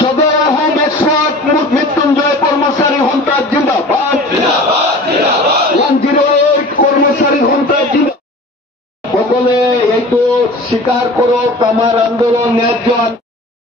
সদর আহমেদ মৃত্যুঞ্জয় কর্মচারী হন্তার জিন্দাবাদ। 108 কর্মচারী হন্তার জিন্দাবাদ। সকলে একটু স্বীকার করো আমার আন্দোলন ন্যায্য